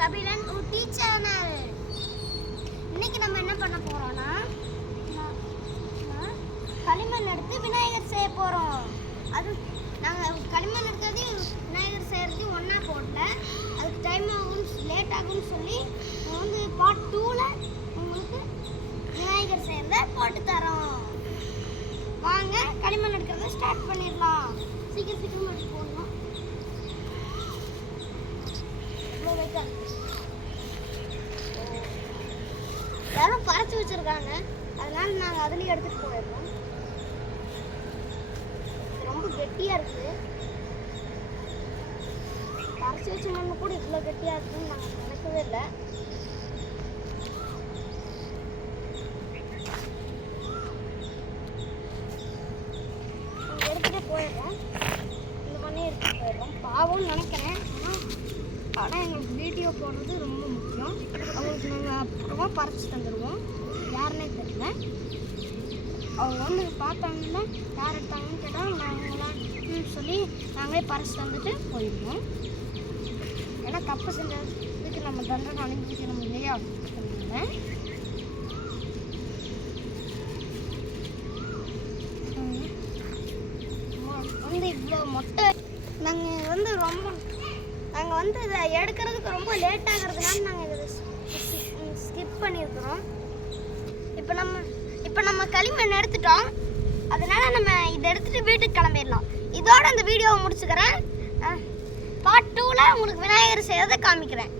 கபிலன் ஊட்டி channel. இன்னைக்கு நம்ம என்ன பண்ண போறோம்னா களிமண் எடுத்து விநாயகர் செய்ய போறோம். அது நாங்கள் களிமண் எடுக்கிறது விநாயகர் செய்யறது ஒன்றா போடல, அதுக்கு டைம் ஆகும் லேட் ஆகும்னு சொல்லி வந்து பார்ட் 2ல உங்களுக்கு விநாயகர் செய்யறத போட்டு தரோம். வாங்க களிமண் எடுக்கிறத ஸ்டார்ட் பண்ணிடலாம். சீக்கிரம் சீக்கிரம் எடுத்து போடணும். யாரும் பறிச்சு வச்சிருக்காங்க, அதனால நாங்கள் அதுலேயே எடுத்துட்டு போயிடுறோம். ரொம்ப கெட்டியா இருக்குது. பறிச்சு வச்ச மண்ணு கூட இவ்வளோ கெட்டியா இருக்குன்னு நாங்கள் நினைக்கவே இல்லை. எடுத்துட்டு போயிடுறோம். இந்த மண்ணே எடுத்துட்டு போயிடுறோம். பாவம்னு நினைக்கிறேன். ஆனால் எங்களுக்கு வீடியோ போடுறது ரொம்ப முக்கியம். அவங்களுக்கு நாங்கள் அப்புறமா பறிச்சு தந்துடுவோம். யாருன்னே தெரியல. அவங்க வந்து பார்த்தாங்கன்னா யார் எடுத்தாங்கன்னு கேட்டால் நாங்களாம் சொல்லி நாங்களே பறிச்சு தந்துட்டு போயிடுவோம். ஏன்னா தப்பு செஞ்சதுக்கு நம்ம தண்டனை அனுப்பிக்கணும் இல்லையா சொல்லுவேன். வந்து இவ்வளோ மொட்டை நாங்கள் வந்து இதை எடுக்கிறதுக்கு ரொம்ப லேட் ஆகிறதுனால நாங்கள் இதை ஸ்கிப் பண்ணியிருக்கிறோம். இப்போ நம்ம களிமண் எடுத்துட்டோம். அதனால நம்ம இதை எடுத்துகிட்டு வீட்டுக்கு கிளம்பிடலாம். இதோட இந்த வீடியோவை முடிச்சுக்கிறேன். பார்ட் 2ல உங்களுக்கு விநாயகர் செய்யறதை காமிக்கிறேன்.